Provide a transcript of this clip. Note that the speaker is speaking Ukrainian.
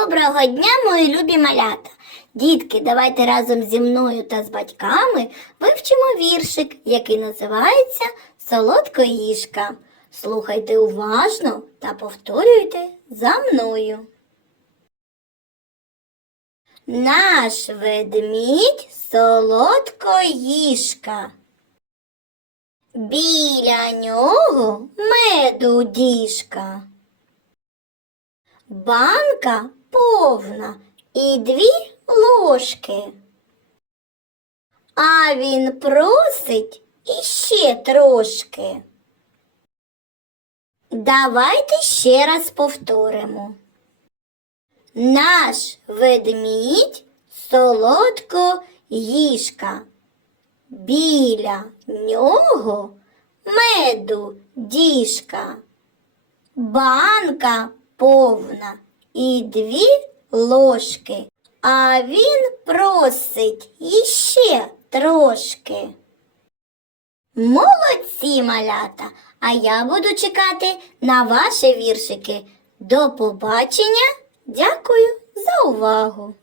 Доброго дня, мої любі малята! Дітки, давайте разом зі мною та з батьками вивчимо віршик, який називається Солодкоїжка. Слухайте уважно та повторюйте за мною. Наш ведмідь солодкоїжка. Біля нього меду діжка. Банка повна і дві ложки. А він просить іще трошки. Давайте ще раз повторимо. Наш ведмідь солодко їжка. Біля нього меду діжка. Банка повна і дві ложки, а він просить іще трошки. Молодці, малята! А я буду чекати на ваші віршики. До побачення! Дякую за увагу!